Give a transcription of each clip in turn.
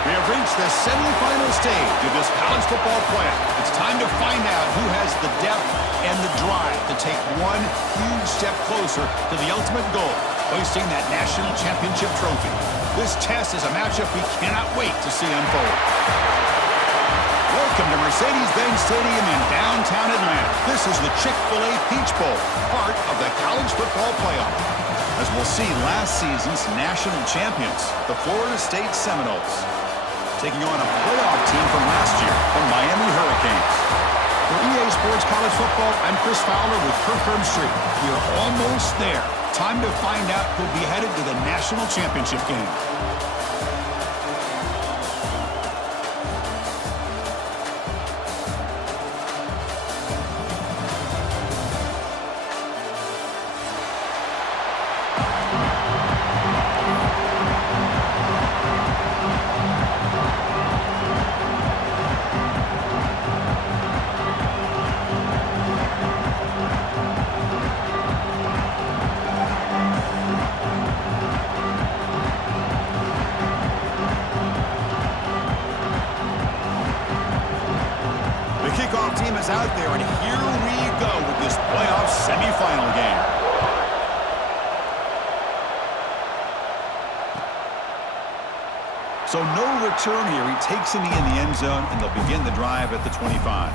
We have reached the semifinal stage of this college football playoff. It's time to find out who has the depth and the drive to take one huge step closer to the ultimate goal, hoisting that national championship trophy. This test is a matchup we cannot wait to see unfold. Welcome to Mercedes-Benz Stadium in downtown Atlanta. This is the Chick-fil-A Peach Bowl, part of the college football playoff. As we'll see, last season's national champions, the Florida State Seminoles, taking on a playoff team from last year, the Miami Hurricanes. For EA Sports College Football, I'm Chris Fowler with Kirk Herbstreit. We are almost there. Time to find out who'll be headed to the national championship game. Kickoff team is out there, and here we go with this playoff semifinal game. So no return here. He takes it in the end zone, and they'll begin the drive at the 25.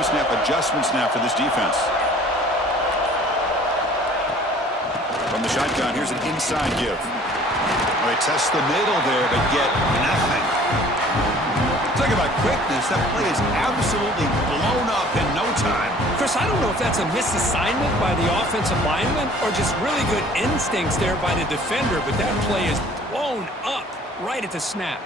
Snap adjustment snap for this defense. From the shotgun, here's an inside give. Well, they test the middle there, but get nothing. Talk about quickness. That play is absolutely blown up in no time. Chris, I don't know if that's a misassignment by the offensive lineman or just really good instincts there by the defender, but that play is blown up right at the snap.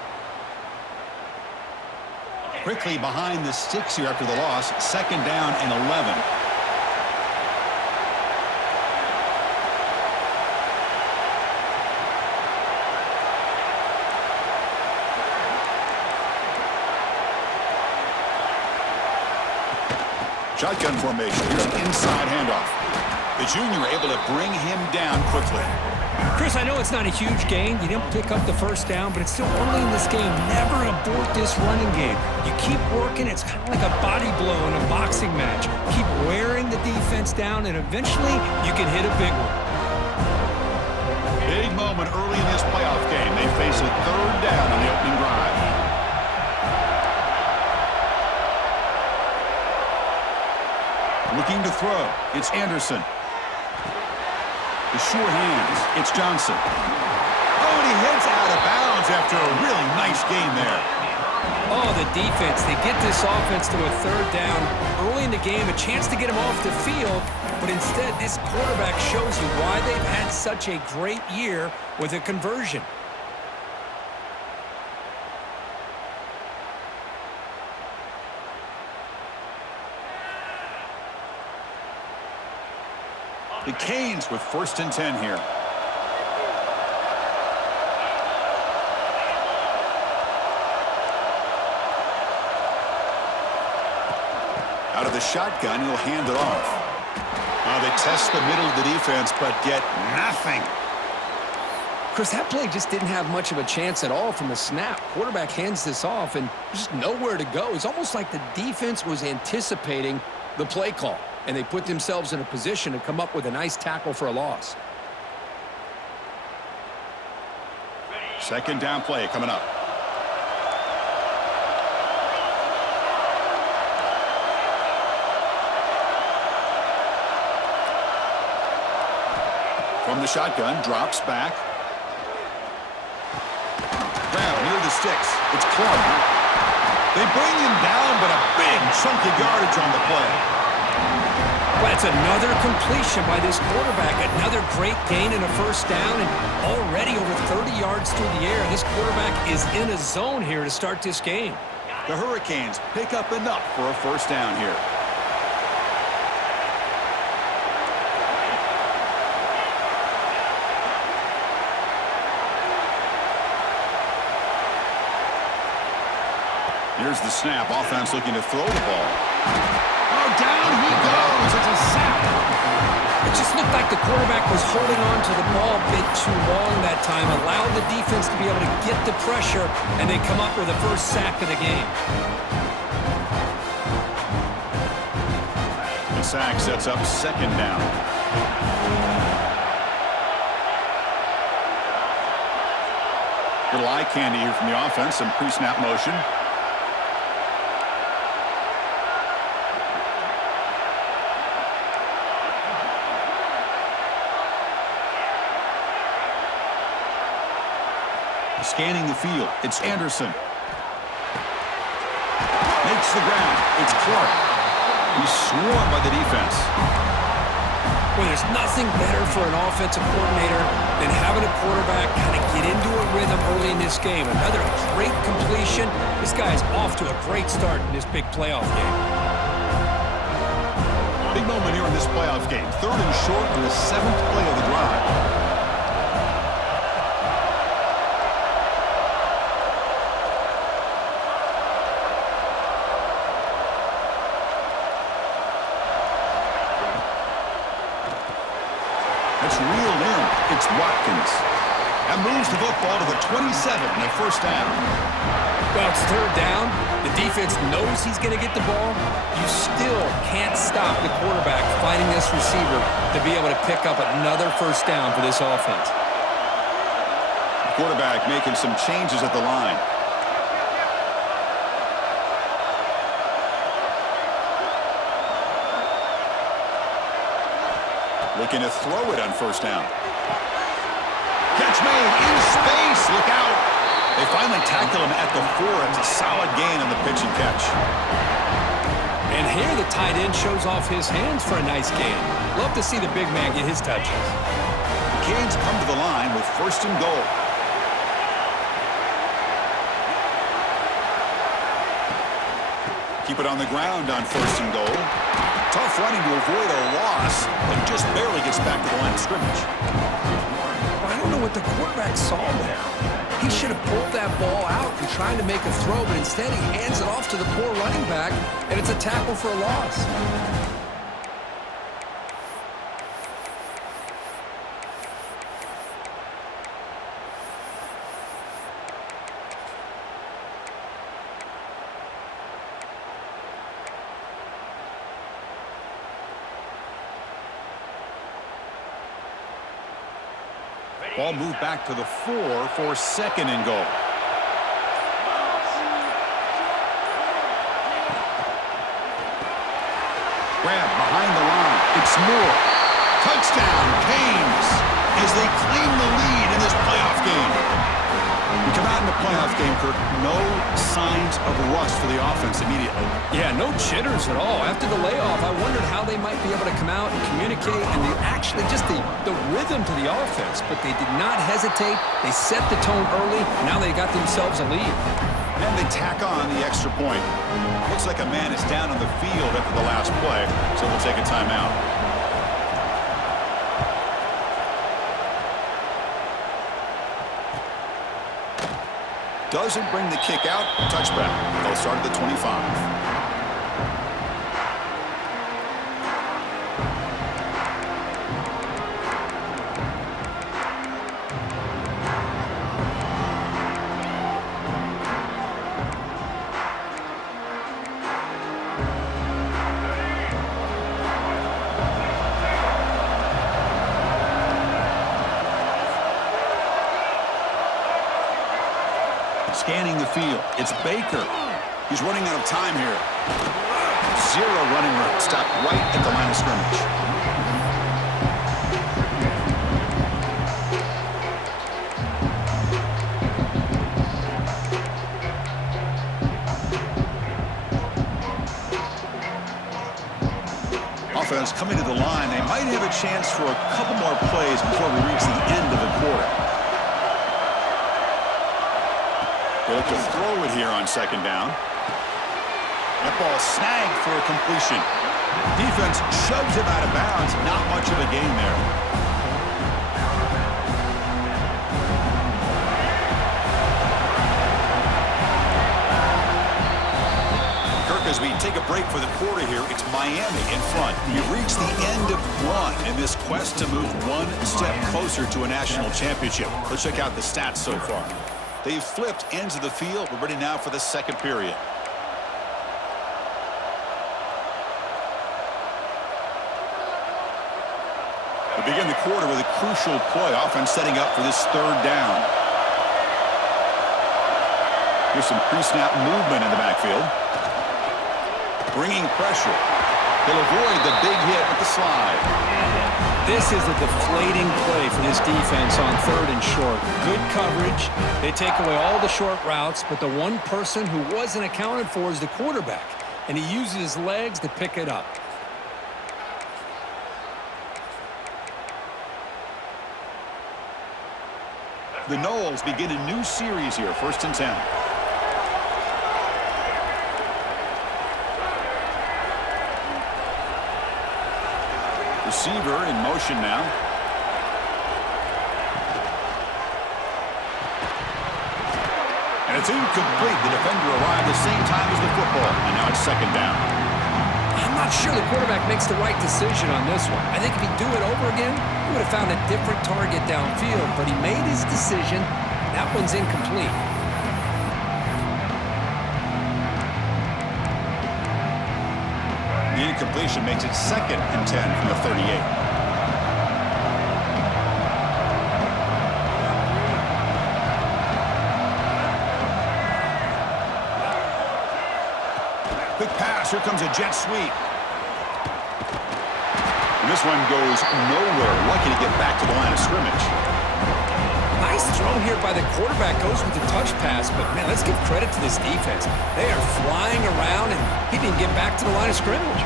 Quickly behind the sticks here after the loss. Second down and 11. Shotgun formation. Here's an inside handoff. The junior able to bring him down quickly. Chris, I know it's not a huge gain. You didn't pick up the first down, but it's still early in this game. Never abort this running game. You keep working. It's kind of like a body blow in a boxing match. Keep wearing the defense down, and eventually you can hit a big one. Big moment early in this playoff game. They face a third down on the opening drive. Looking to throw. It's Anderson. The sure hands. It's Johnson. Oh, and he heads out of bounds after a really nice game there. Oh, the defense. They get this offense to a third down early in the game, a chance to get him off the field, but instead this quarterback shows you why they've had such a great year with a conversion. The Canes with 1st and 10 here. Out of the shotgun, he'll hand it off. They test the middle of the defense, but get nothing. Chris, that play just didn't have much of a chance at all from the snap. Quarterback hands this off, and just nowhere to go. It's almost like the defense was anticipating the play call, and they put themselves in a position to come up with a nice tackle for a loss. Second down play coming up. From the shotgun, drops back. Brown near the sticks. It's Clark. They bring him down, but a big chunk of yardage on the play. That's another completion by this quarterback. Another great gain in a first down, and already over 30 yards through the air. This quarterback is in a zone here to start this game. The Hurricanes pick up enough for a first down here. Here's the snap. Offense looking to throw the ball. Oh, down he goes. It's a sack. It just looked like the quarterback was holding on to the ball a bit too long that time, allowed the defense to be able to get the pressure, and they come up with the first sack of the game. The sack sets up second down. Little eye candy here from the offense. Some pre-snap motion. Scanning the field. It's Anderson. Makes the ground. It's Clark. He's swarmed by the defense. Well, there's nothing better for an offensive coordinator than having a quarterback kind of get into a rhythm early in this game. Another great completion. This guy's off to a great start in this big playoff game. Big moment here in this playoff game. 3rd and short on the 7th play of the drive. It's reeled in. It's Watkins. And moves the football to the 27 and a first down. Well, it's 3rd down. The defense knows he's going to get the ball. You still can't stop the quarterback finding this receiver to be able to pick up another first down for this offense. The quarterback making some changes at the line. Looking to throw it on first down. Catch made in space. Look out. They finally tackle him at the 4. It's a solid gain on the pitch and catch. And here the tight end shows off his hands for a nice gain. Love to see the big man get his touches. The Canes come to the line with 1st and goal. Keep it on the ground on 1st and goal. Tough running to avoid a loss, but just barely gets back to the line of scrimmage. I don't know what the quarterback saw there. He should have pulled that ball out and tried to make a throw, but instead he hands it off to the poor running back, and it's a tackle for a loss. Ball moved back to the 4 for 2nd and goal. Grab behind the line. It's Moore. Touchdown, Canes, as they claim the lead in this playoff game. We come out in the playoff game, Kirk. No signs of rust for the offense immediately. Yeah, no jitters at all. After the layoff, I wondered how they might be able to come out and communicate and actually just the rhythm to the offense. But they did not hesitate. They set the tone early. Now they got themselves a lead. And they tack on the extra point. Looks like a man is down on the field after the last play, so we'll take a timeout. Doesn't bring the kick out. Touchback. They'll start at the 25. Scanning the field. It's Baker. He's running out of time here. 0 running room. Stopped right at the line of scrimmage. Offense coming to the line. They might have a chance for a couple more plays before we reach the end of the quarter. They look to throw it here on 2nd down. That ball snagged for a completion. Defense shoves him out of bounds. Not much of a gain there. we take a break for the quarter here, it's Miami in front. We've reached the end of one in this quest to move one step closer to a national championship. Let's check out the stats so far. They've flipped ends of the field. We're ready now for the second period. We begin the quarter with a crucial play, offense setting up for this third down. Here's some pre-snap movement in the backfield. Bringing pressure. They'll avoid the big hit with the slide. This is a deflating play for this defense on third and short. Good coverage. They take away all the short routes, but the one person who wasn't accounted for is the quarterback, and he uses his legs to pick it up. The Noles begin a new series here, 1st and 10. Receiver in motion now. And it's incomplete. The defender arrived the same time as the football, and now it's 2nd down. I'm not sure the quarterback makes the right decision on this one. I think if he'd do it over again, he would have found a different target downfield, but he made his decision. That one's incomplete. The incompletion makes it 2nd and 10 from the 38. Quick pass. Here comes a jet sweep. And this one goes nowhere. Lucky to get back to the line of scrimmage. Nice throw here by the quarterback. Goes with the touch pass, but man, let's give credit to this defense. They are flying around, and he didn't get back to the line of scrimmage.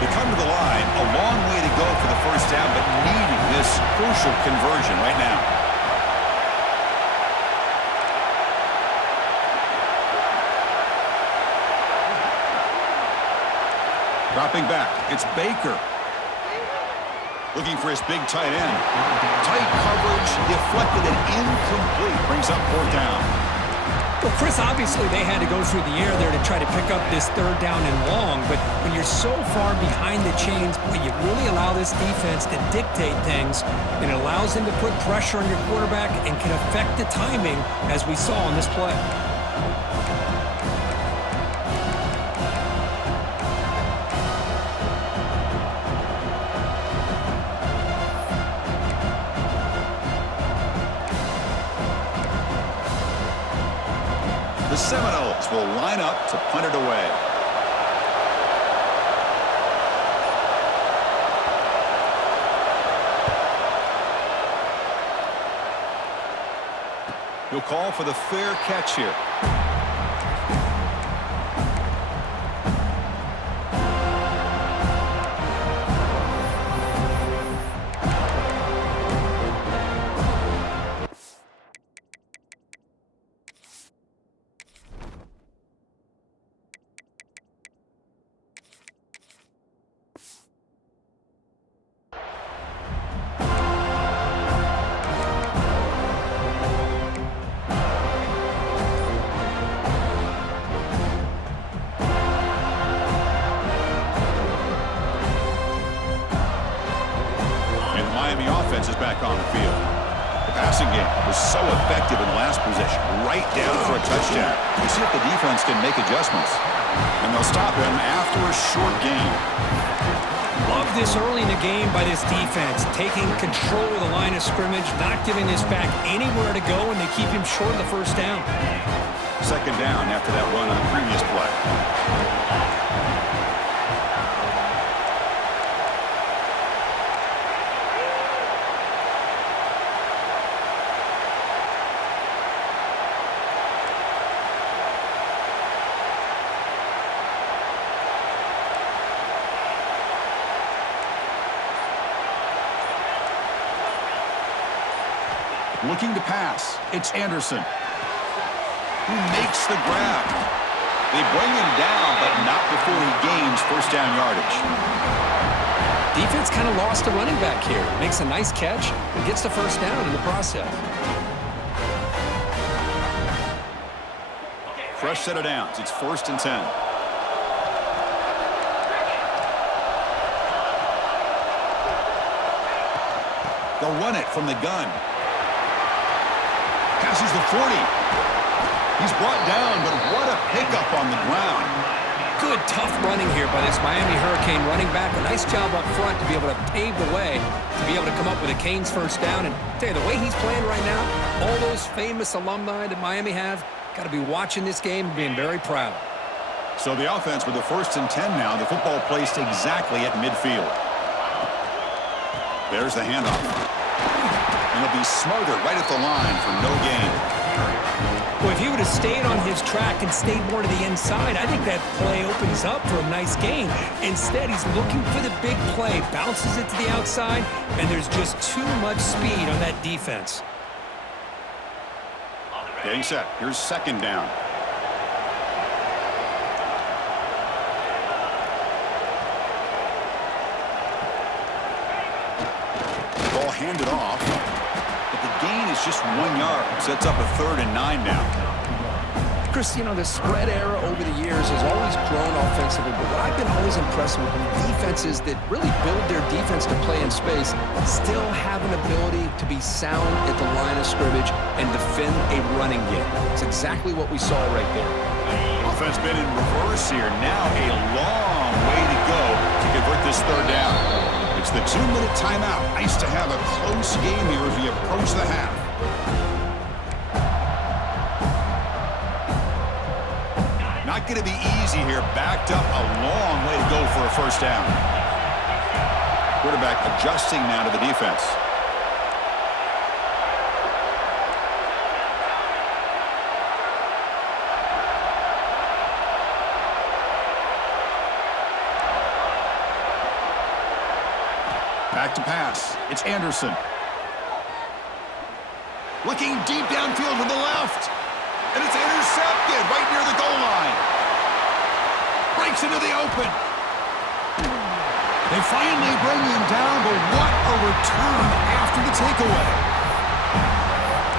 They come to the line, a long way to go for the 1st down, but needing this crucial conversion right now. Dropping back, it's Baker. Looking for his big tight end. Tight coverage, deflected and incomplete. Brings up 4th down. Well, Chris, obviously they had to go through the air there to try to pick up this 3rd down and long, but when you're so far behind the chains, boy, you really allow this defense to dictate things, and it allows them to put pressure on your quarterback and can affect the timing, as we saw on this play. The Seminoles will line up to punt it away. He'll call for the fair catch here. Offense is back on the field. The passing game was so effective in the last possession, right down for a touchdown. We'll see if the defense can make adjustments. And they'll stop him after a short gain. Love this early in the game by this defense, taking control of the line of scrimmage, not giving this back anywhere to go, and they keep him short of the 1st down. 2nd down after that run on the previous play. Looking to pass. It's Anderson, who makes the grab. They bring him down, but not before he gains 1st down yardage. Defense kind of lost a running back here. Makes a nice catch and gets the 1st down in the process. fresh set of downs. It's 1st and 10. They'll run it from the gun. Passes the 40. He's brought down, but what a pickup on the ground. Good, tough running here by this Miami Hurricane running back. A nice job up front to be able to pave the way, to be able to come up with a Canes first down. And tell you, the way he's playing right now, all those famous alumni that Miami have, got to be watching this game and being very proud. So the offense with the 1st and 10 now. The football placed exactly at midfield. There's the handoff. And he'll be smothered right at the line for no gain. Well, if he would have stayed on his track and stayed more to the inside, I think that play opens up for a nice gain. Instead, he's looking for the big play, bounces it to the outside, and there's just too much speed on that defense. Getting set. Here's 2nd down. Ball handed off. The gain is just 1 yard. Sets up a 3rd and 9 now. Chris, you know, the spread era over the years has always grown offensively, but what I've been always impressed with defenses that really build their defense to play in space still have an ability to be sound at the line of scrimmage and defend a running game. It's exactly what we saw right there. Offense been in reverse here. Now a long way to go to convert this 3rd down. It's the 2-minute timeout. Nice to have a close game here as we approach the half. Not going to be easy here. Backed up a long way to go for a 1st down. Quarterback adjusting now to the defense. Back to pass. It's Anderson. Looking deep downfield to the left. And it's intercepted right near the goal line. Breaks into the open. They finally bring him down, but what a return after the takeaway.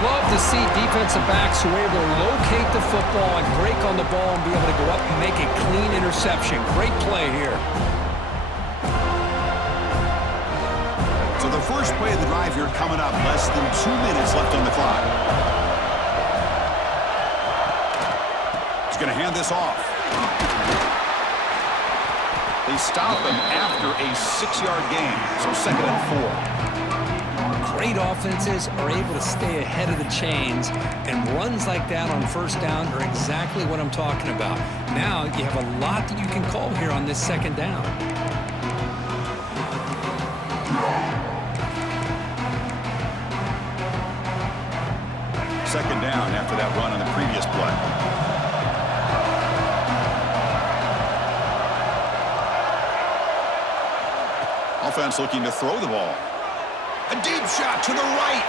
Love to see defensive backs who are able to locate the football and break on the ball and be able to go up and make a clean interception. Great play here. So the first play of the drive here coming up. Less than 2 minutes left on the clock. He's going to hand this off. They stop him after a 6-yard gain. So 2nd and 4. Great offenses are able to stay ahead of the chains, and runs like that on 1st down are exactly what I'm talking about. Now you have a lot that you can call here on this 2nd down. Second down after that run on the previous play. Offense looking to throw the ball. A deep shot to the right.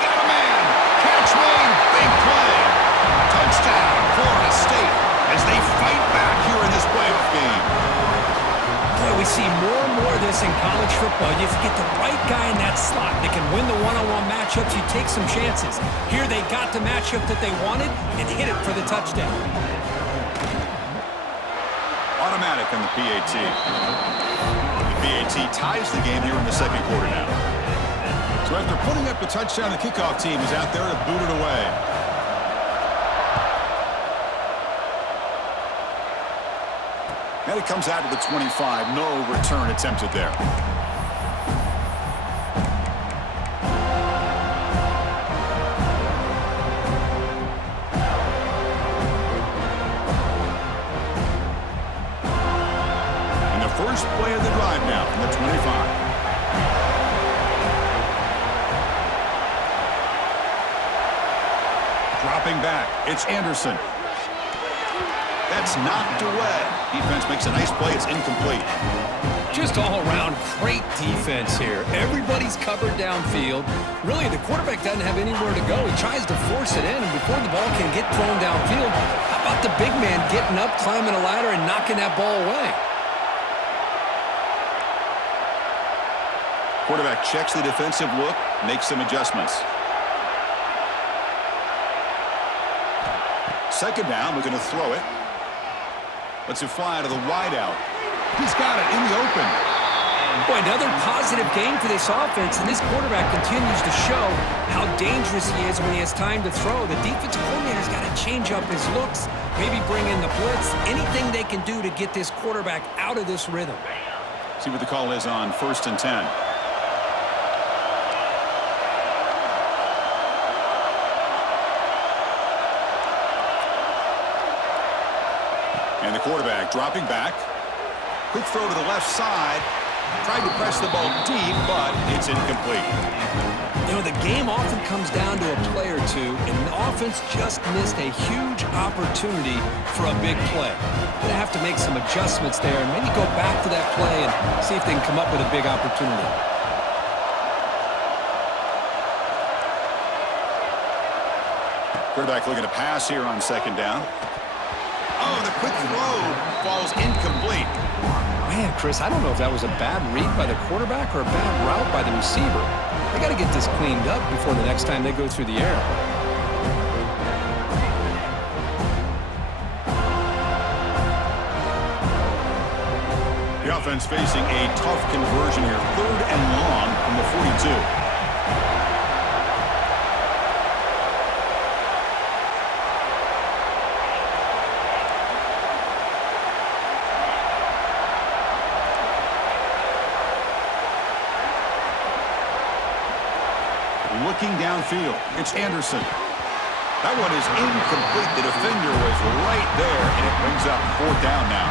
Got a man. Catch made. Big play. Touchdown, Florida State, as they fight back here in this playoff game. Boy, we see more and more of this in college football. If you get the right guy in that slot that can win the one-on-one matchups, you take some chances. Here they got the matchup that they wanted and hit it for the touchdown. Automatic on the PAT. The PAT ties the game here in the 2nd quarter now. So after putting up a touchdown, the kickoff team is out there to boot it away. And it comes out to the 25. No return attempted there. And the first play of the drive now from the 25. Dropping back. It's Anderson. That's knocked away. Defense makes a nice play. It's incomplete. Just all around great defense here. Everybody's covered downfield. Really, the quarterback doesn't have anywhere to go. He tries to force it in, and before the ball can get thrown downfield, how about the big man getting up, climbing a ladder, and knocking that ball away? Quarterback checks the defensive look, makes some adjustments. Second down, looking to throw it. Lets it fly to the wideout. He's got it in the open. Boy, another positive game for this offense, and this quarterback continues to show how dangerous he is when he has time to throw. The defensive coordinator's got to change up his looks, maybe bring in the blitz, anything they can do to get this quarterback out of this rhythm. See what the call is on 1st and 10. And the quarterback dropping back. Quick throw to the left side. Tried to press the ball deep, but it's incomplete. You know, the game often comes down to a play or two, and the offense just missed a huge opportunity for a big play. Going to have to make some adjustments there and maybe go back to that play and see if they can come up with a big opportunity. Quarterback looking to pass here on 2nd down. Oh, the quick throw falls incomplete. Man, Chris, I don't know if that was a bad read by the quarterback or a bad route by the receiver. They got to get this cleaned up before the next time they go through the air. The offense facing a tough conversion here. 3rd and long from the 42. Looking downfield, it's Anderson. That one is incomplete. The defender was right there, and it brings up 4th down now.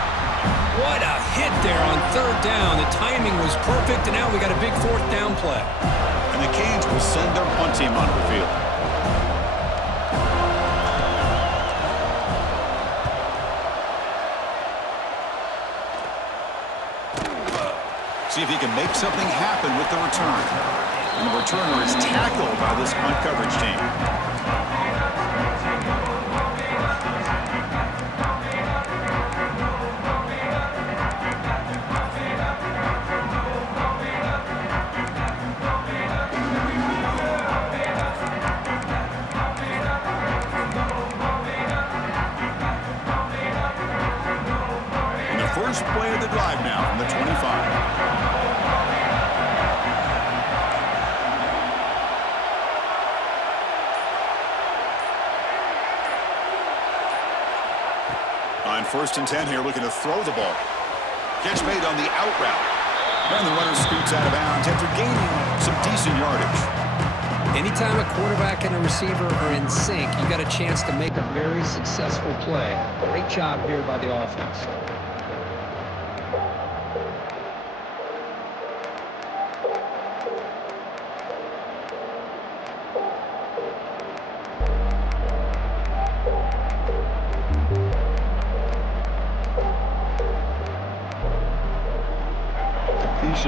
What a hit there on 3rd down. The timing was perfect, and now we got a big 4th down play. And the Canes will send their punt team onto the field. See if he can make something happen with the return. And the returner is tackled by this punt coverage team. And the first play of the drive now from the 25. On 1st and 10 here, looking to throw the ball. Catch made on the out route. And the runner scoots out of bounds after gaining some decent yardage. Anytime a quarterback and a receiver are in sync, you got a chance to make a very successful play. Great job here by the offense.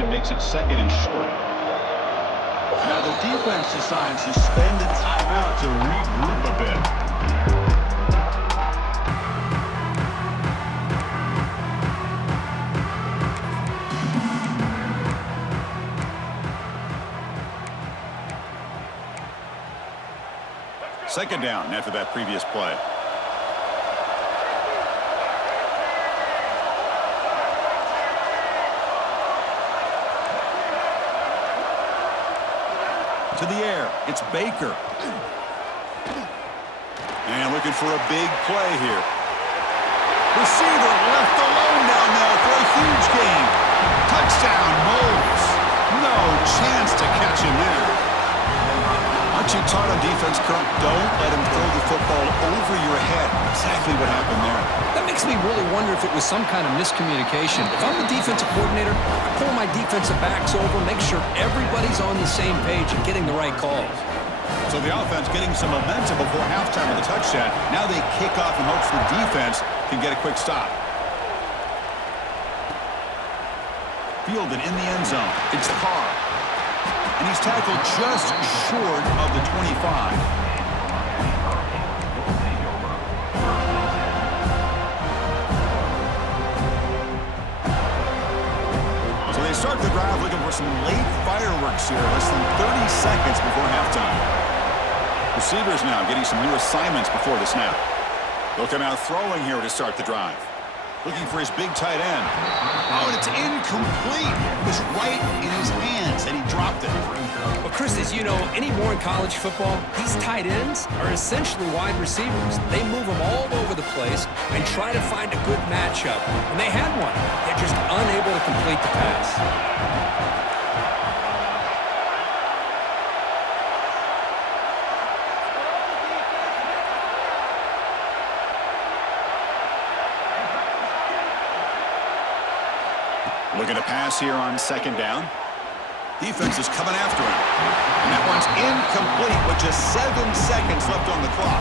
Makes it 2nd and short. Now the defense decides to spend the timeout to regroup a bit. Second down after that previous play. To the air, it's Baker. And looking for a big play here. Receiver left alone down there for a huge gain. Touchdown, Moles. No chance to catch him there. Aren't you taught on defense, Kirk? Don't let him throw the football over your head. Exactly what happened there. That makes me really wonder if it was some kind of miscommunication. If I'm the defensive coordinator, I pull my defensive backs over, make sure everybody's on the same page and getting the right calls. So the offense getting some momentum before halftime with a touchdown. Now they kick off in hopes the defense can get a quick stop. Fielded in the end zone. It's Carr. And he's tackled just short of the 25. So they start the drive looking for some late fireworks here, less than 30 seconds before halftime. Receivers now getting some new assignments before the snap. Looking out throwing here to start the drive. Looking for his big tight end. Oh, and it's incomplete. It was right in his hands, and he dropped it. Well, Chris, as you know, anymore in college football, these tight ends are essentially wide receivers. They move them all over the place and try to find a good matchup. And they had one. They're just unable to complete the pass. Looking to pass here on second down. Defense is coming after him. And that one's incomplete with just 7 seconds left on the clock.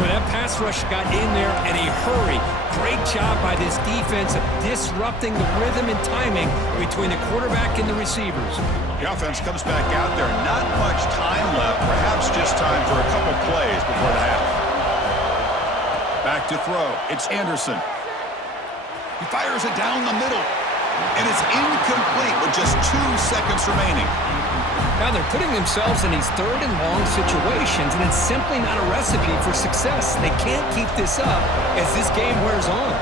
Boy, that pass rush got in there in a hurry. Great job by this defense of disrupting the rhythm and timing between the quarterback and the receivers. The offense comes back out there. Not much time left. Perhaps just time for a couple plays before the half. Back to throw. It's Anderson. He fires it down the middle. And it's incomplete with just 2 seconds remaining. Now they're putting themselves in these third and long situations, and it's simply not a recipe for success. They can't keep this up as this game wears on.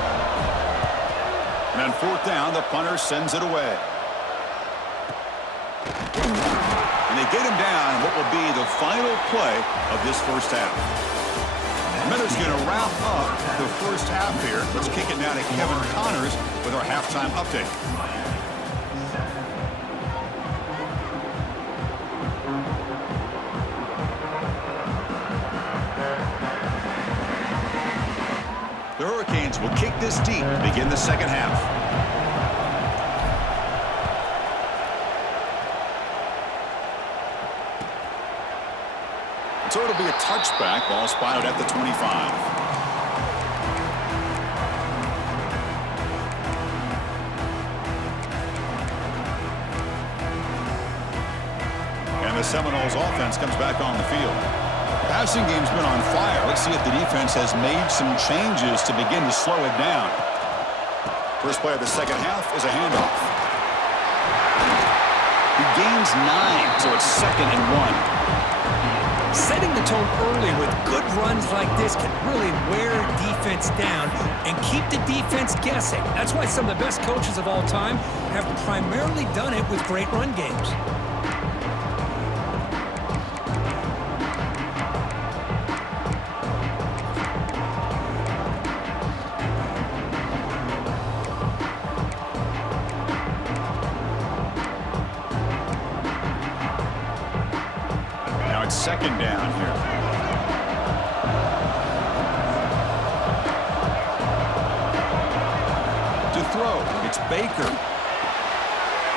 And on fourth down, the punter sends it away. And they get him down in what will be the final play of this first half. Miller's going to wrap up the first half here. Let's kick it now to Kevin Connors with our halftime update. The Hurricanes will kick this deep to begin the second half. So it'll be a touchback. Ball spotted at the 25. And the Seminoles offense comes back on the field. The passing game's been on fire. Let's see if the defense has made some changes to begin to slow it down. First play of the second half is a handoff. He gains 9, so it's 2nd and 1. Setting the tone early with good runs like this can really wear defense down and keep the defense guessing. That's why some of the best coaches of all time have primarily done it with great run games. Second down here. To throw, it's Baker.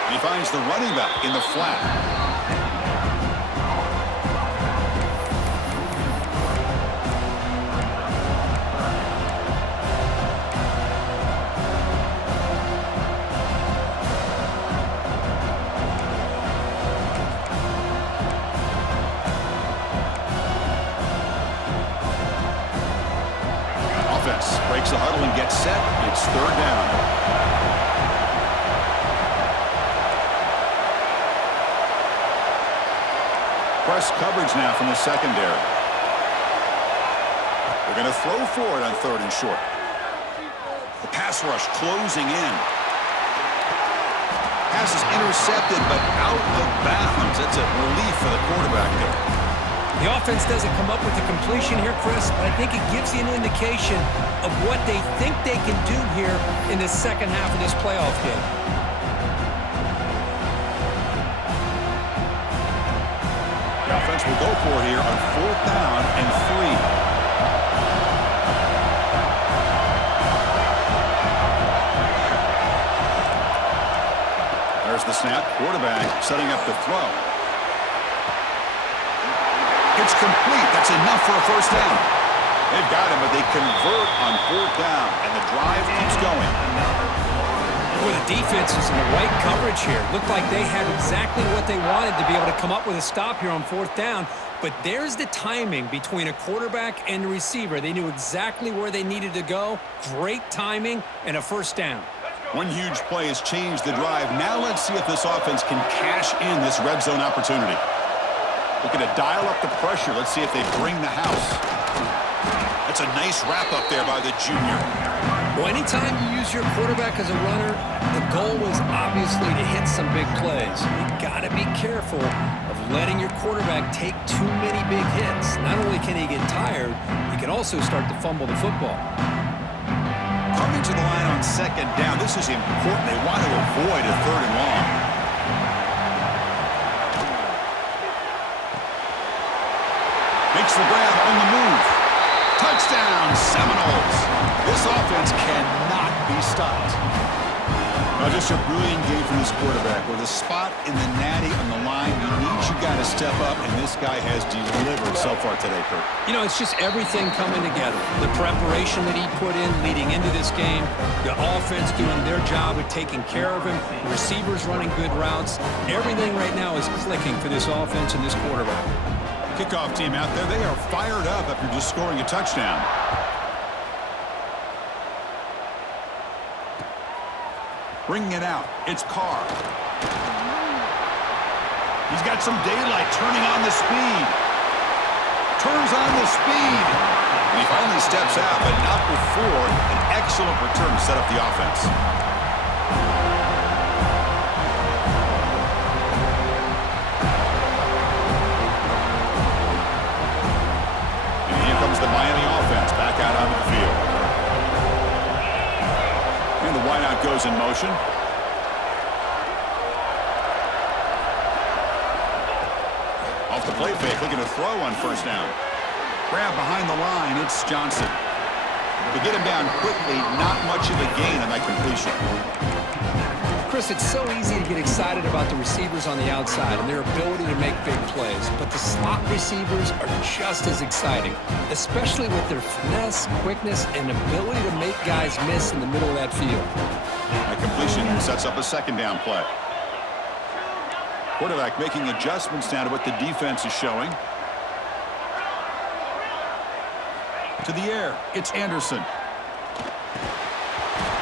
And he finds the running back in the flat. Breaks the huddle and gets set. It's third down. Press coverage now from the secondary. They're going to throw for it on 3rd and short. The pass rush closing in. Pass is intercepted, but out of bounds. That's a relief for the quarterback there. The offense doesn't come up with the completion here, Chris, but I think it gives you an indication of what they think they can do here in the second half of this playoff game. The offense will go for it here on 4th down and 3. There's the snap. Quarterback setting up the throw. It's complete. That's enough for a first down. They've got him, but they convert on 4th down, and the drive keeps going. Boy, the defense is in the right coverage here. Looked like they had exactly what they wanted to be able to come up with a stop here on 4th down. But there's the timing between a quarterback and the receiver. They knew exactly where they needed to go. Great timing and a first down. One huge play has changed the drive. Now let's see if this offense can cash in this red zone opportunity. Looking to dial up the pressure. Let's see if they bring the house. That's a nice wrap up there by the junior. Well, anytime you use your quarterback as a runner, the goal is obviously to hit some big plays. You got to be careful of letting your quarterback take too many big hits. Not only can he get tired, he can also start to fumble the football. Coming to the line on second down, this is important. They want to avoid a third and long. Makes the grab on the move. Touchdown, Seminoles. This offense cannot be stopped. Now, just a brilliant game from this quarterback. With a spot in the natty on the line, you need your guy to step up, and this guy has delivered so far today, Kurt. You know, it's just everything coming together. The preparation that he put in leading into this game, the offense doing their job of taking care of him, the receivers running good routes. Everything right now is clicking for this offense and this quarterback. Kickoff team out there, they are fired up after just scoring a touchdown. Bringing it out, it's Carr. He's got some daylight, turning on the speed. Turns on the speed. And he finally steps out, but not before an excellent return to set up the offense. And here comes the Miami offense back out onto the field. And the wideout goes in motion. Off the play fake, looking to throw on first down. Grab behind the line, it's Johnson. To get him down quickly, not much of a gain on that completion. Chris, it's so easy to get excited about the receivers on the outside and their ability to make big plays, but the slot receivers are just as exciting, especially with their finesse, quickness, and ability to make guys miss in the middle of that field. That completion sets up a second down play. Quarterback making adjustments now to what the defense is showing. To the air, it's Anderson.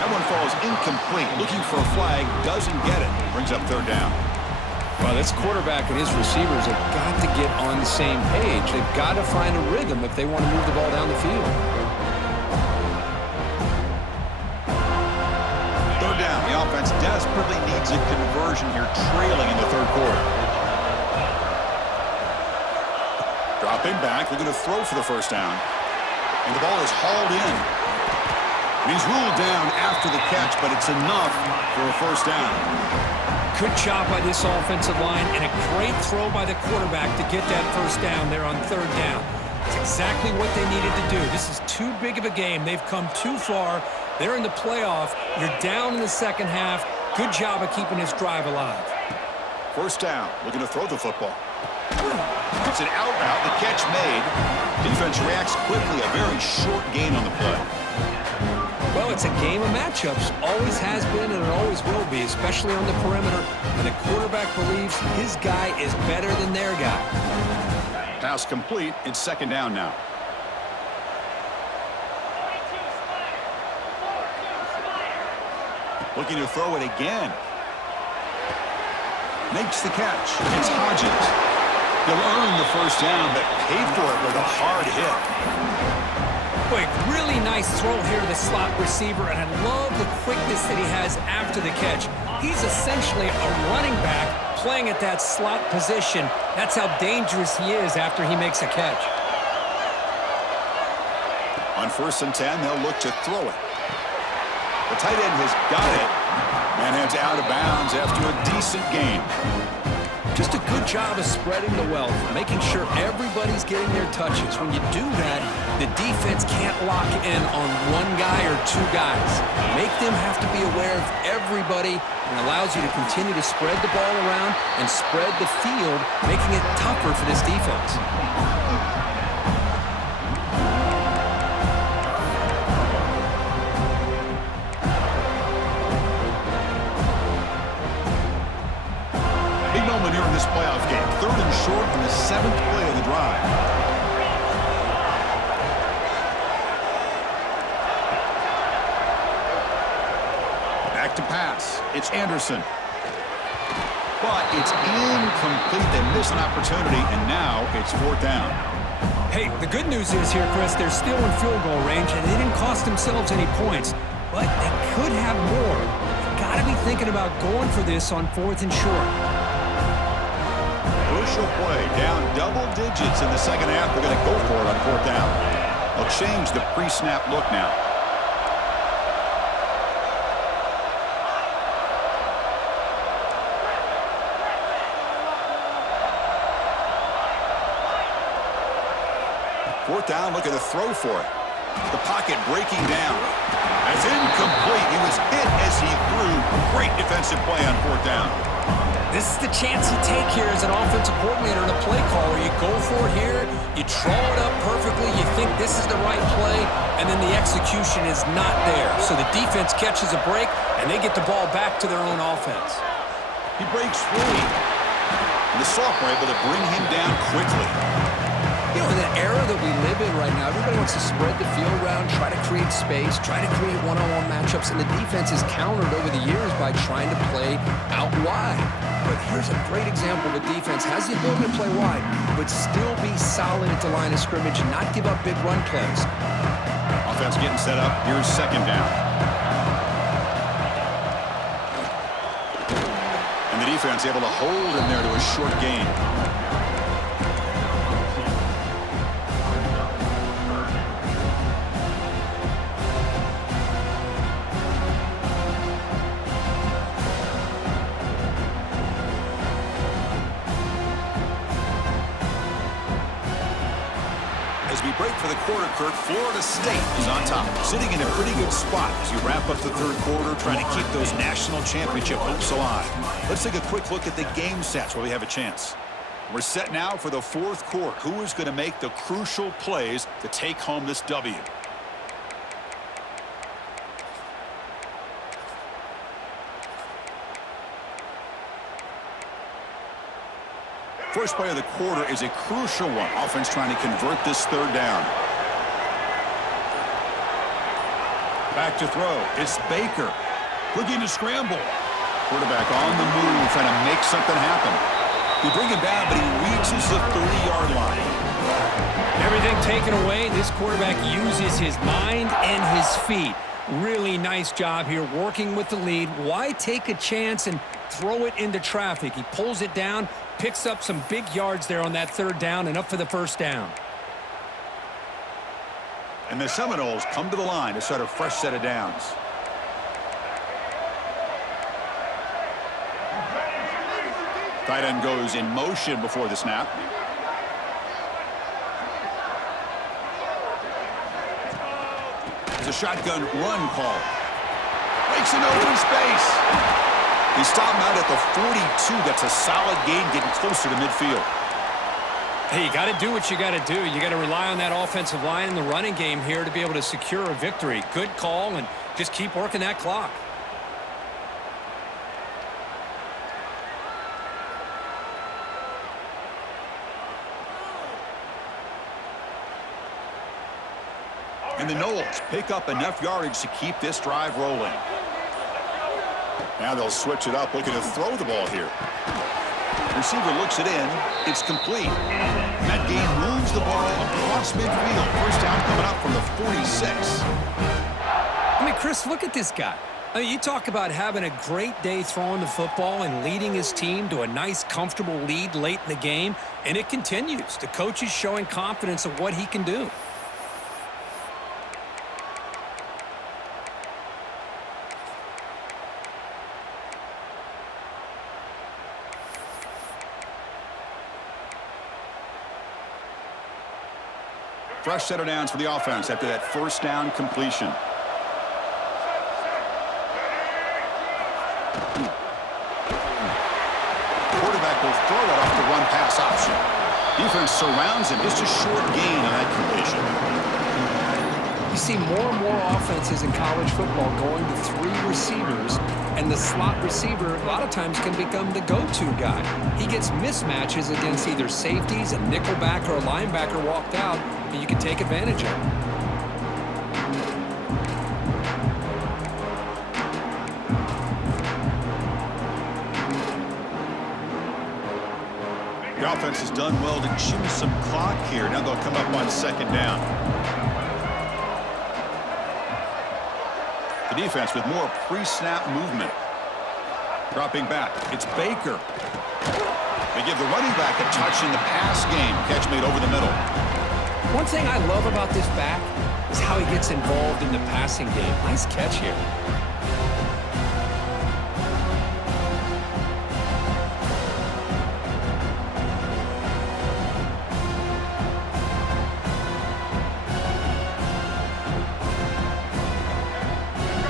That one falls incomplete. Looking for a flag, doesn't get it. Brings up third down. Well, this quarterback and his receivers have got to get on the same page. They've got to find a rhythm if they want to move the ball down the field. Third down. The offense desperately needs a conversion here, trailing in the third quarter. Dropping back, looking to throw for the first down. And the ball is hauled in. And he's ruled down after the catch, but it's enough for a first down. Good job by this offensive line and a great throw by the quarterback to get that first down there on third down. It's exactly what they needed to do. This is too big of a game. They've come too far. They're in the playoff. You're down in the second half. Good job of keeping this drive alive. First down, looking to throw the football. It's an out route, the catch made. Defense reacts quickly, a very short gain on the play. Well, it's a game of matchups. Always has been and it always will be, especially on the perimeter. When the quarterback believes his guy is better than their guy. Pass complete. It's second down now. Looking to throw it again. Makes the catch. It's Hodges. He'll earn the first down, but paid for it with a hard hit. Boy, really nice throw here to the slot receiver, and I love the quickness that he has after the catch. He's essentially a running back playing at that slot position. That's how dangerous he is after he makes a catch. On 1st and 10, they'll look to throw it. The tight end has got it and heads out of bounds after a decent gain. Just a good job of spreading the wealth, making sure everybody's getting their touches. When you do that, the defense can't lock in on one guy or two guys. Make them have to be aware of everybody, and allows you to continue to spread the ball around and spread the field, making it tougher for this defense. Here in this playoff game. 3rd and short on the 7th play of the drive. Back to pass. It's Anderson. But it's incomplete. They miss an opportunity, and now it's 4th down. Hey, the good news is here, Chris, they're still in field goal range, and they didn't cost themselves any points. But they could have more. You've got to be thinking about going for this on 4th and short. Crucial play, down double digits in the second half. They're going to go for it on 4th down. They'll change the pre-snap look now. Fourth down, looking to throw for it. The pocket breaking down. That's incomplete. He was hit as he threw. Great defensive play on 4th down. This is the chance you take here as an offensive coordinator and a play caller. You go for it here, you draw it up perfectly, you think this is the right play, and then the execution is not there. So the defense catches a break, and they get the ball back to their own offense. He breaks free. And the sophomore able to bring him down quickly. You know, in the era that we live in right now, everybody wants to spread the field around, try to create space, try to create one-on-one matchups, and the defense is countered over the years by trying to play out wide. But here's a great example of a defense has the ability to play wide, but still be solid at the line of scrimmage and not give up big run plays. Offense getting set up. Here's 2nd down. And the defense able to hold him there to a short gain. As we break for the quarter, Kirk, Florida State is on top, sitting in a pretty good spot as you wrap up the 3rd quarter, trying to keep those national championship hopes alive. Let's take a quick look at the game stats where we have a chance. We're set now for the 4th quarter. Who is going to make the crucial plays to take home this W? First play of the quarter is a crucial one. Offense trying to convert this 3rd down. Back to throw. It's Baker. Looking to scramble. Quarterback on the move, trying to make something happen. They bring him down, but he reaches the 30-yard line. Everything taken away, this quarterback uses his mind and his feet. Really nice job here working with the lead. Why take a chance and throw it into traffic? He pulls it down, picks up some big yards there on that 3rd down, and up for the 1st down. And the Seminoles come to the line to start a fresh set of downs. Tight end goes in motion before the snap. It's a shotgun run call. Breaks an open space. He stopped him out at the 42. That's a solid gain, getting closer to midfield. Hey, you got to do what you got to do. You got to rely on that offensive line in the running game here to be able to secure a victory. Good call, and just keep working that clock. And the Noles pick up enough yardage to keep this drive rolling. Now they'll switch it up, looking to throw the ball here. Receiver looks it in. It's complete. And that game moves the ball across midfield. 1st down coming up from the 46. I mean, Chris, look at this guy. I mean, you talk about having a great day throwing the football and leading his team to a nice, comfortable lead late in the game, and it continues. The coach is showing confidence of what he can do. Fresh set of downs for the offense after that 1st down completion. Quarterback will throw it off the run-pass option. Defense surrounds him. Just a short gain on that completion. You see more and more offenses in college football going to 3 receivers, and the slot receiver a lot of times can become the go-to guy. He gets mismatches against either safeties, a nickelback, or a linebacker walked out, and you can take advantage of it. The offense has done well to chew some clock here. Now they'll come up on second down. The defense with more pre-snap movement. Dropping back. It's Baker. They give the running back a touch in the pass game. Catch made over the middle. One thing I love about this back is how he gets involved in the passing game. Nice catch here.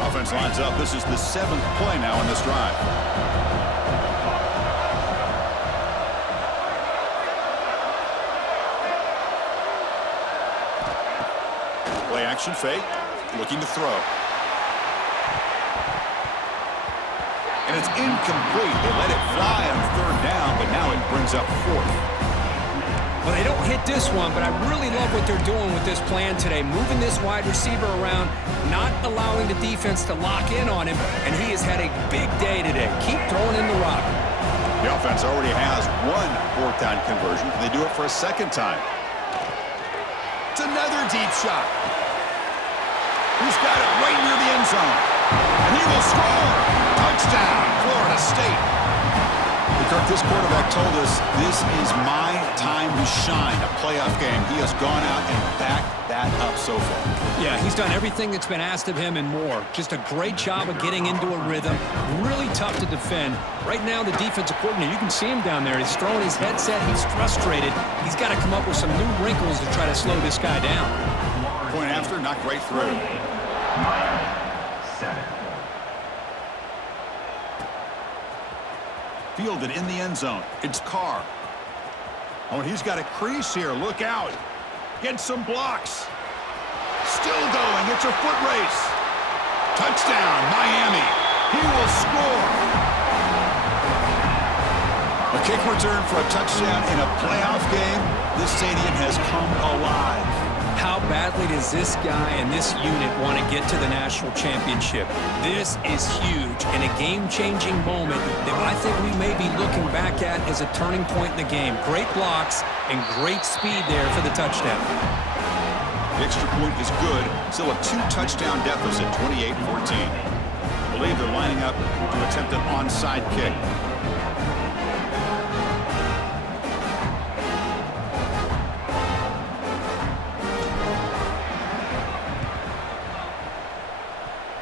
Offense lines up. This is the 7th play now in this drive. Play action fake. Looking to throw. And it's incomplete. They let it fly on 3rd down, but now it brings up 4th. Well, they don't hit this one, but I really love what they're doing with this plan today. Moving this wide receiver around, not allowing the defense to lock in on him, and he has had a big day today. Keep throwing in the rock. The offense already has 1 4th down conversion. Can they do it for a 2nd time? It's another deep shot. He's got it right near the end zone. And he will score. Touchdown, Florida State. Kirk, this quarterback told us this is my time to shine, a playoff game. He has gone out and backed that up so far. Yeah, he's done everything that's been asked of him and more. Just a great job of getting into a rhythm. Really tough to defend. Right now, the defensive coordinator, you can see him down there. He's throwing his headset. He's frustrated. He's got to come up with some new wrinkles to try to slow this guy down. Point after, knocked right through. Fielded in the end zone. It's Carr. Oh, and he's got a crease here. Look out. Get some blocks. Still going. It's a foot race. Touchdown, Miami. He will score. A kick return for a touchdown in a playoff game. This stadium has come alive. How badly does this guy and this unit want to get to the national championship? This is huge and a game-changing moment that I think we may be looking back at as a turning point in the game. Great blocks and great speed there for the touchdown. The extra point is good. Still a 2-touchdown deficit, 28-14. I believe they're lining up to attempt an onside kick.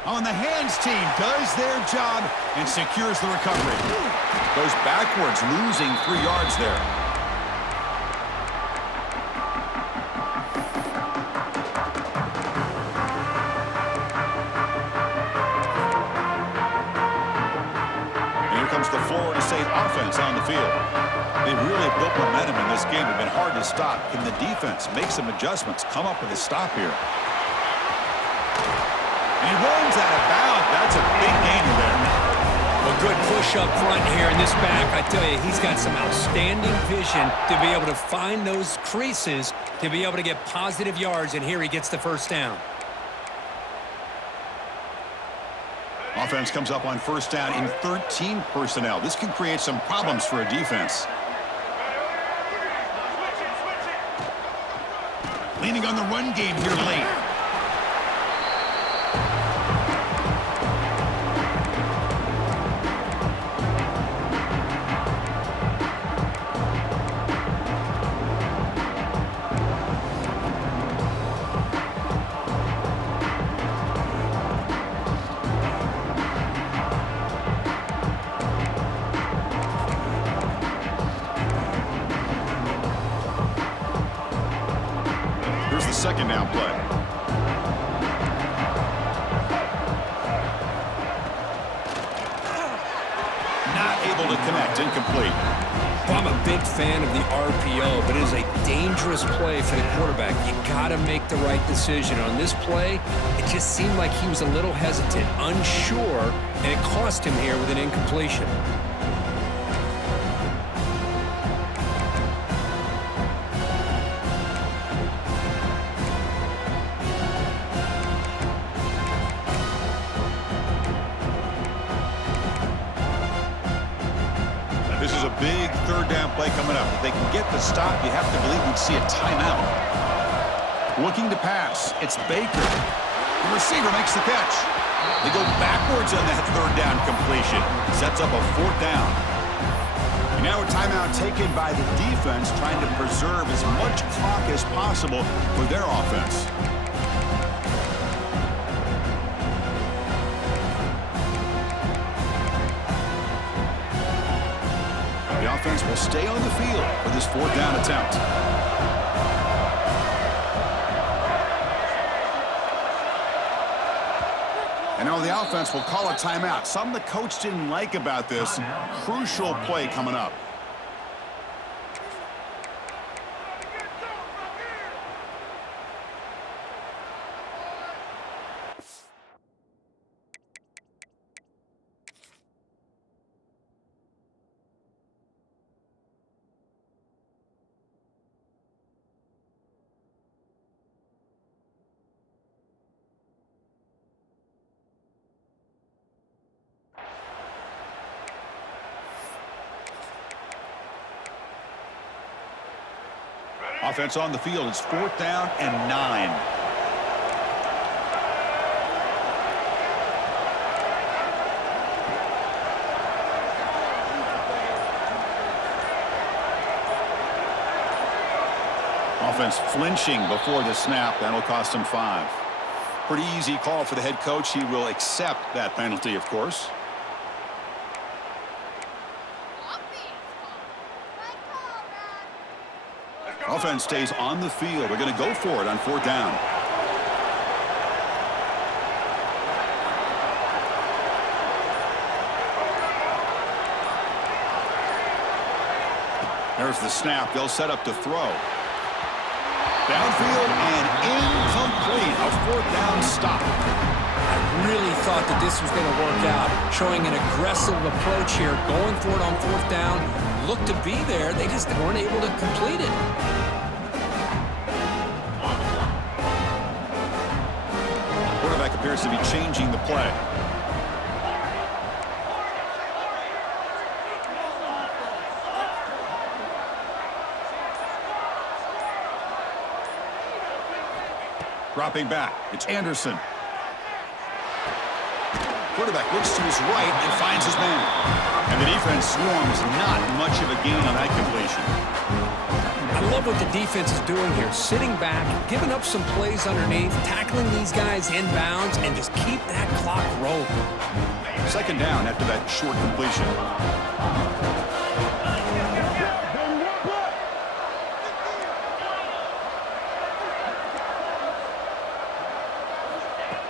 On the hands team does their job and secures the recovery. Goes backwards, losing 3 yards there. And here comes the Florida State offense on the field. They've really built momentum in this game. It's been hard to stop. Can the defense make some adjustments, come up with a stop here? He runs out of bounds. That's a big gain there. A good push up front here in this back. I tell you, he's got some outstanding vision to be able to find those creases, to be able to get positive yards, and here he gets the 1st down. Offense comes up on 1st down in 13 personnel. This can create some problems for a defense. Leaning on the run game here late. Here's the 2nd down play. Not able to connect, incomplete. Well, I'm a big fan of the RPO, but it is a dangerous play for the quarterback. You got to make the right decision. On this play, it just seemed like he was a little hesitant, unsure, and it cost him here with an incompletion. big third down play coming up. If they can get the stop, you have to believe we'd see a timeout. Looking to pass. It's Baker. The receiver makes the catch. They go backwards on that third down completion. Sets up a fourth down. And now a timeout taken by the defense, trying to preserve as much clock as possible for their offense. The offense will stay on the field for this fourth down attempt. And now the offense will call a timeout. Something the coach didn't like about this. Crucial play coming up. Offense on the field. It's fourth down and 9. Offense flinching before the snap. That'll cost him 5. Pretty easy call for the head coach. He will accept that penalty, of course. Offense stays on the field. They're going to go for it on fourth down. There's the snap. They'll set up to throw. Downfield and incomplete. A fourth down stop. I really thought that this was going to work out, showing an aggressive approach here, going for it on fourth down. Looked to be there. They just weren't able to complete it. Quarterback appears to be changing the play. Dropping back. It's Anderson. Quarterback looks to his right and finds his man. And the defense swarms. Not much of a gain on that completion. I love what the defense is doing here. Sitting back, giving up some plays underneath, tackling these guys inbounds, and just keep that clock rolling. Second down after that short completion.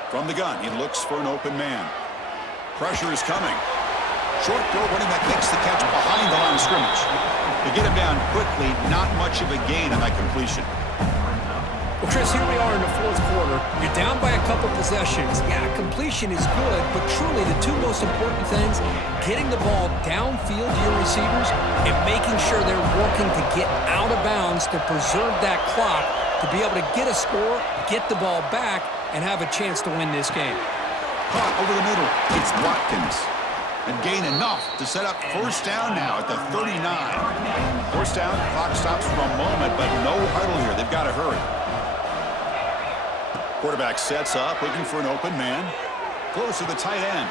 From the gun, he looks for an open man. Pressure is coming. Short throw, running back makes the catch behind the line of scrimmage. To get him down quickly, not much of a gain on that completion. Well, Chris, here we are in the fourth quarter. You're down by a couple possessions. Yeah, completion is good, but truly the two most important things, getting the ball downfield to your receivers and making sure they're working to get out of bounds to preserve that clock to be able to get a score, get the ball back, and have a chance to win this game. Caught over the middle. It's Watkins. And gain enough to set up first down now at the 39. First down, clock stops for a moment, but no huddle here. They've got to hurry. Quarterback sets up, looking for an open man. Close to the tight end.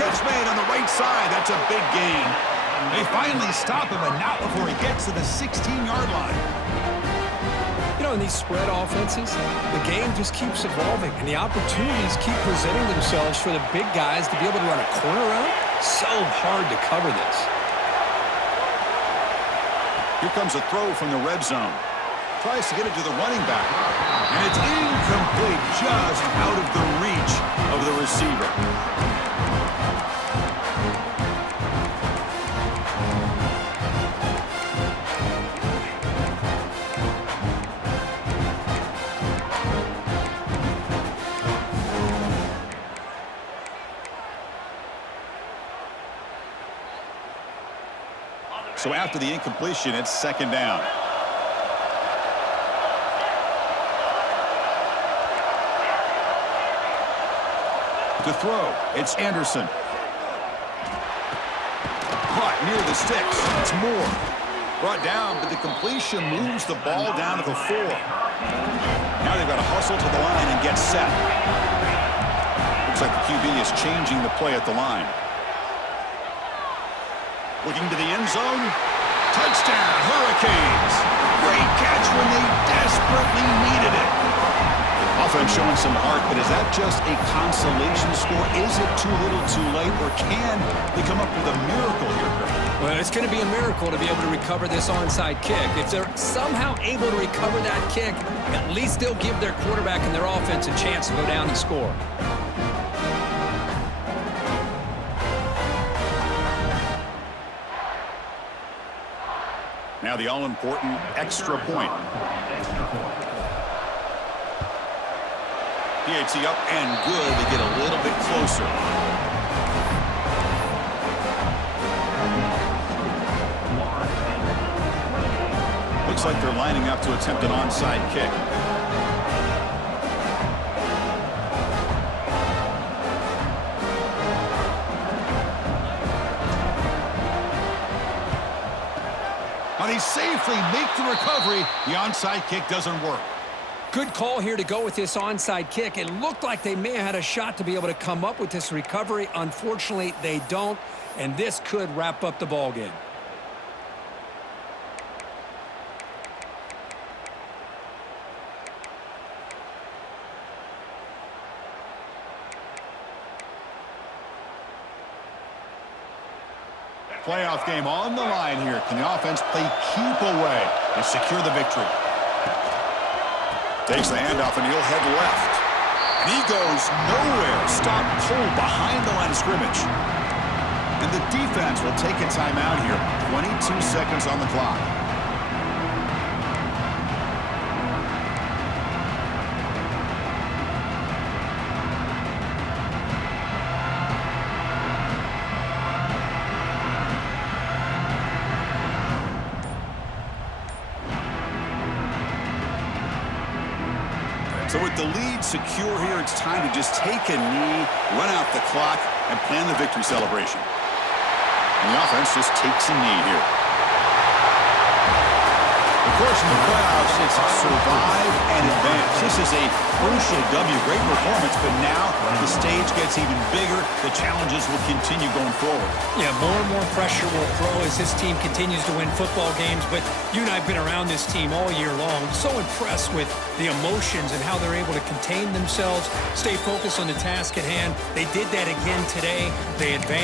Catch made on the right side. That's a big gain. They finally stop him, but not before he gets to the 16-yard line. You know, in these spread offenses, the game just keeps evolving, and the opportunities keep presenting themselves for the big guys to be able to run a corner route. So hard to cover this. Here comes a throw from the red zone. Tries to get it to the running back. And it's incomplete, just out of the reach of the receiver. So after the incompletion, it's second down. To throw, it's Anderson. Caught near the sticks. It's Moore. Brought down, but the completion moves the ball down to the 4. Now they've got to hustle to the line and get set. Looks like the QB is changing the play at the line. Looking to the end zone. Touchdown, Hurricanes. Great catch when they desperately needed it. Offense showing some heart, but is that just a consolation score? Is it too little too late, or can they come up with a miracle here, Kirk? Well, it's going to be a miracle to be able to recover this onside kick. If they're somehow able to recover that kick, at least they'll give their quarterback and their offense a chance to go down and score. Now the all-important extra point. PAT up and good. They get a little bit closer. Looks like they're lining up to attempt an onside kick. Now they safely make the recovery. The onside kick doesn't work. Good call here to go with this onside kick. It looked like they may have had a shot to be able to come up with this recovery. Unfortunately, they don't, and this could wrap up the ball game. Playoff game on the line here. Can the offense play keep away and secure the victory? Takes the handoff and he'll head left. And he goes nowhere. Stop cold behind the line of scrimmage. And the defense will take a timeout here. 22 seconds on the clock. So with the lead secure here, it's time to just take a knee, run out the clock, and plan the victory celebration. And the offense just takes a knee here. Of course, in the playoffs, it's survive and advance. This is a crucial W. Great performance, but now the stage gets even bigger. The challenges will continue going forward. Yeah, more and more pressure will grow as this team continues to win football games. But you and I have been around this team all year long. So impressed with the emotions and how they're able to contain themselves, stay focused on the task at hand. They did that again today. They advanced.